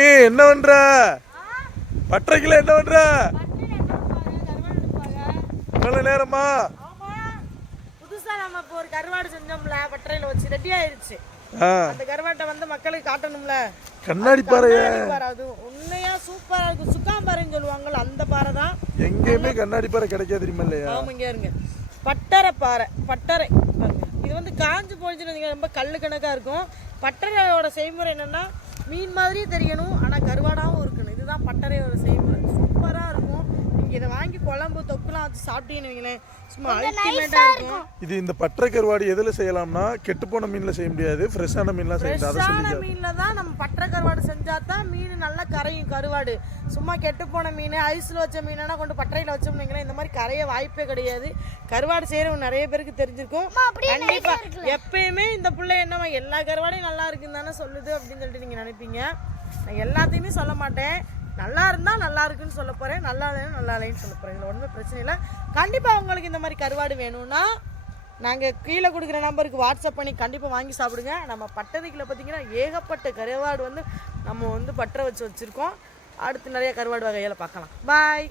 என்ன பண்ற? பட்டறைக்குல என்ன பண்ற? இவ்வளவு நேரமா? புதுசா நம்ம இப்போ ஒரு கருவாடு செஞ்சோம்ல, பட்டறையில வச்சு ரெடி ஆயிருச்சு. அந்த கருவாட்டை வந்து மக்களுக்கு காட்டணும்ல. கண்ணாடி பாறையா? அது உண்மையா சூப்பரா இருக்கு. சுக்காம்பாறைன்னு சொல்லுவாங்கல்ல, அந்த பாறை தான். எங்கேயுமே கண்ணாடி பாறை கிடைக்காது தெரியுமா இல்லையா? ஆமாங்க, இருங்க. பட்டறை பாறை, பட்டறை. இது வந்து காஞ்சு போயிடுச்சுன்னு ரொம்ப கல்லு கணக்கா இருக்கும். பட்டறையோட செய்முறை என்னன்னா, மீன் மாதிரியே தெரியணும், ஆனால் கருவாடாகவும் இருக்கணும். இதுதான் பட்டறையோட செய்முறை. சூப்பராக இருக்கும். நீங்கள் இதை வாங்கி குழம்பு தொக்குலாம் வச்சு சாப்பிட்டீங்கன்னு சும்மா அல்டிமேட்டாக இருக்கும். இது இந்த பட்டறை கருவாடு எதில் செய்யலாம்னா, கெட்டுப்போன மீனில் செய்ய முடியாது, ஃப்ரெஷ்ஷான மீன்லாம் செய்யலாம். ஃப்ரெஷ்ஷான மீனில் தான் நம்ம பட்டறை கருவாடு செஞ்சால் தான் மீன் நல்லா கரையும். கருவாடு சும்மா கெட்டுப்போன மீன், ஐஸில் வச்ச மீனா கொண்டு பட்டறையில் வச்சோம்னீங்கன்னா இந்த மாதிரி கரைய வாய்ப்பே கிடையாது. கருவாடு செய்கிறவங்க நிறைய பேருக்கு தெரிஞ்சிருக்கும். கண்டிப்பாக எப்பயுமே இந்த பிள்ளை என்னமா எல்லா கருவாடையும் நல்லா இருக்குன்னு தானே சொல்லுது அப்படின்னு சொல்லிட்டு நீங்கள் நினைப்பீங்க. நான் எல்லாத்தையுமே சொல்ல மாட்டேன். நல்லா இருந்தால் நல்லா இருக்குன்னு சொல்ல போகிறேன், நல்லா இல்லைன்னு நல்லா இல்லைன்னு சொல்ல போகிறேன். இதில் ஒன்றும் பிரச்சனை இல்லை. கண்டிப்பாக உங்களுக்கு இந்த மாதிரி கருவாடு வேணும்னா நாங்கள் கீழே கொடுக்குற நம்பருக்கு வாட்ஸ்அப் பண்ணி கண்டிப்பாக வாங்கி சாப்பிடுங்க. நம்ம பட்டறைக்குள்ள பார்த்தீங்கன்னா ஏகப்பட்ட கருவாடு வந்து நம்ம வந்து பட்டறை வச்சுருக்கோம். அடுத்து நிறைய கருவாடு வகைகளை பார்க்கலாம். பாய்.